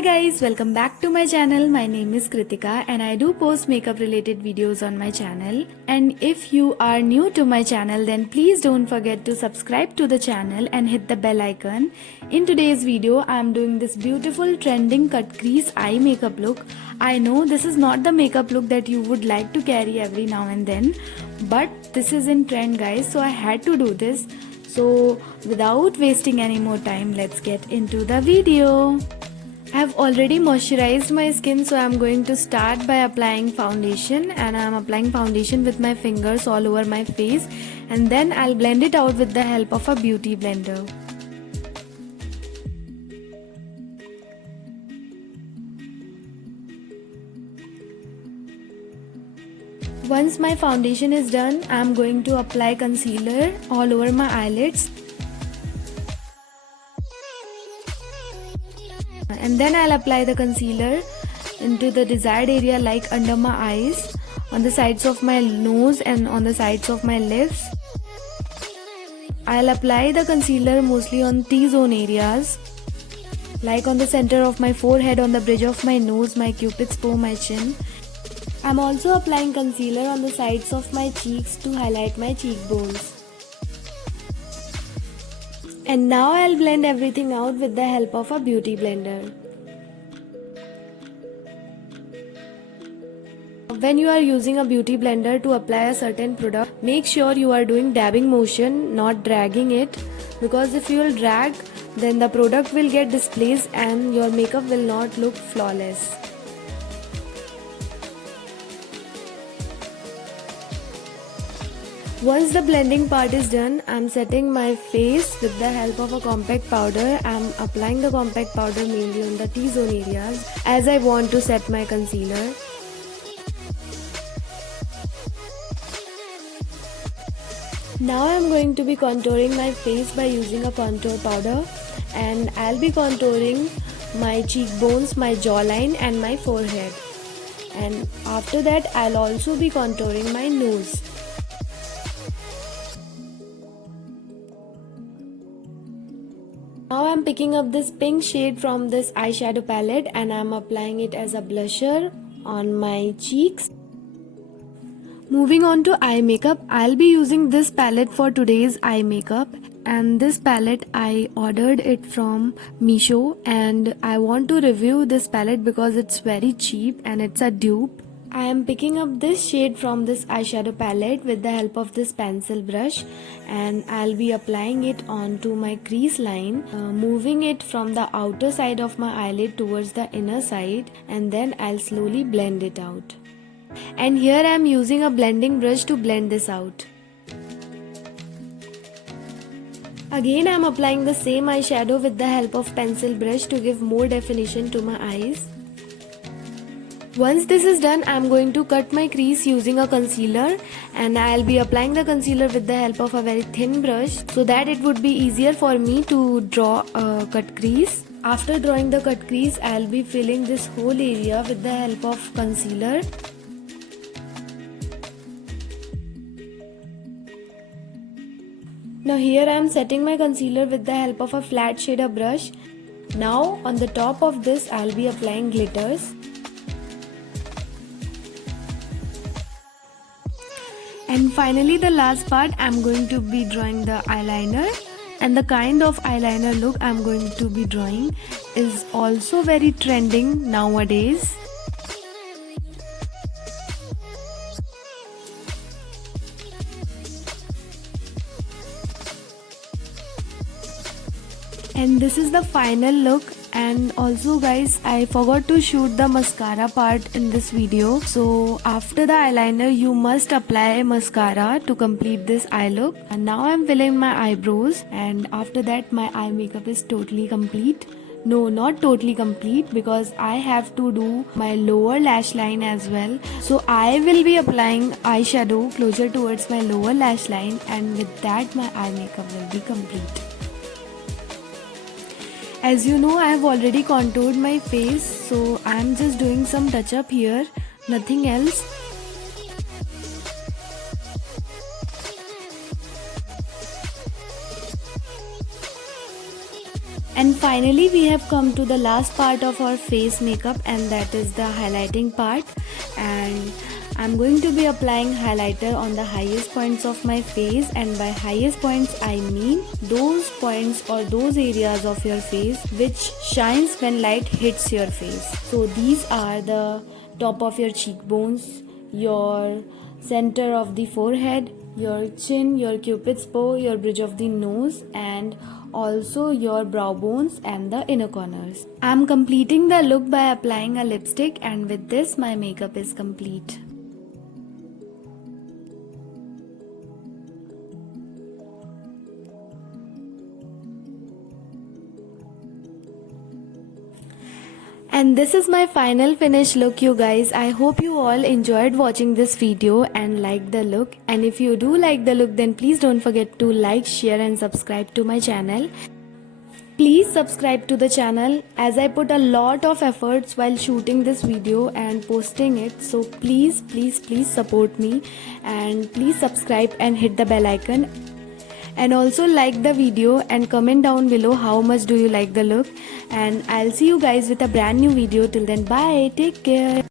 Hi guys, welcome back to my channel. My name is Kritika and I do post makeup related videos on my channel. And if you are new to my channel, then please don't forget to subscribe to the channel and hit the bell icon. In today's video, I am doing this beautiful trending cut crease eye makeup look. I know this is not the makeup look that you would like to carry every now and then, but this is in trend guys, so I had to do this. So without wasting any more time, let's get into the video. I have already moisturized my skin, so I am going to start by applying foundation, and I am applying foundation with my fingers all over my face, and then I'll blend it out with the help of a beauty blender. Once my foundation is done, I am going to apply concealer all over my eyelids. And then I'll apply the concealer into the desired area, like under my eyes, on the sides of my nose and on the sides of my lips. I'll apply the concealer mostly on T-zone areas, like on the center of my forehead, on the bridge of my nose, my cupid's bow, my chin. I'm also applying concealer on the sides of my cheeks to highlight my cheekbones. And now I'll blend everything out with the help of a beauty blender. When you are using a beauty blender to apply a certain product, make sure you are doing dabbing motion, not dragging it, because if you will drag, then the product will get displaced and your makeup will not look flawless. Once the blending part is done, I am setting my face with the help of a compact powder. I am applying the compact powder mainly on the T-zone areas as I want to set my concealer. Now I am going to be contouring my face by using a contour powder, and I'll be contouring my cheekbones, my jawline and my forehead. And after that I'll also be contouring my nose. Now I'm picking up this pink shade from this eyeshadow palette and I'm applying it as a blusher on my cheeks. Moving on to eye makeup, I'll be using this palette for today's eye makeup, and this palette I ordered it from Meesho, and I want to review this palette because it's very cheap and it's a dupe. I am picking up this shade from this eyeshadow palette with the help of this pencil brush, and I'll be applying it onto my crease line, moving it from the outer side of my eyelid towards the inner side, and then I'll slowly blend it out. And here I am using a blending brush to blend this out. Again I am applying the same eyeshadow with the help of pencil brush to give more definition to my eyes. Once this is done, I am going to cut my crease using a concealer, and I'll be applying the concealer with the help of a very thin brush so that it would be easier for me to draw a cut crease. After drawing the cut crease, I'll be filling this whole area with the help of concealer. Now here I am setting my concealer with the help of a flat shader brush. Now on the top of this I'll be applying glitters. And finally the last part, I'm going to be drawing the eyeliner, and the kind of eyeliner look I'm going to be drawing is also very trending nowadays. And this is the final look. And also guys, I forgot to shoot the mascara part in this video, so after the eyeliner you must apply mascara to complete this eye look. And now I'm filling my eyebrows, and after that my eye makeup is totally complete. No, not totally complete, because I have to do my lower lash line as well. So I will be applying eyeshadow closer towards my lower lash line, and with that my eye makeup will be complete. As you know, I have already contoured my face, so I am just doing some touch up here, nothing else. And finally we have come to the last part of our face makeup, and that is the highlighting part. And I'm going to be applying highlighter on the highest points of my face, and by highest points I mean those points or those areas of your face which shines when light hits your face. So these are the top of your cheekbones, your center of the forehead, your chin, your cupid's bow, your bridge of the nose, and also your brow bones and the inner corners. I'm completing the look by applying a lipstick, and with this my makeup is complete. And this is my final finished look, you guys. I hope you all enjoyed watching this video and liked the look. And if you do like the look, then please don't forget to like, share and subscribe to my channel. Please subscribe to the channel, as I put a lot of efforts while shooting this video and posting it. So please support me, and please subscribe and hit the bell icon. And also like the video and comment down below how much do you like the look. And I'll see you guys with a brand new video. Till then, bye, take care.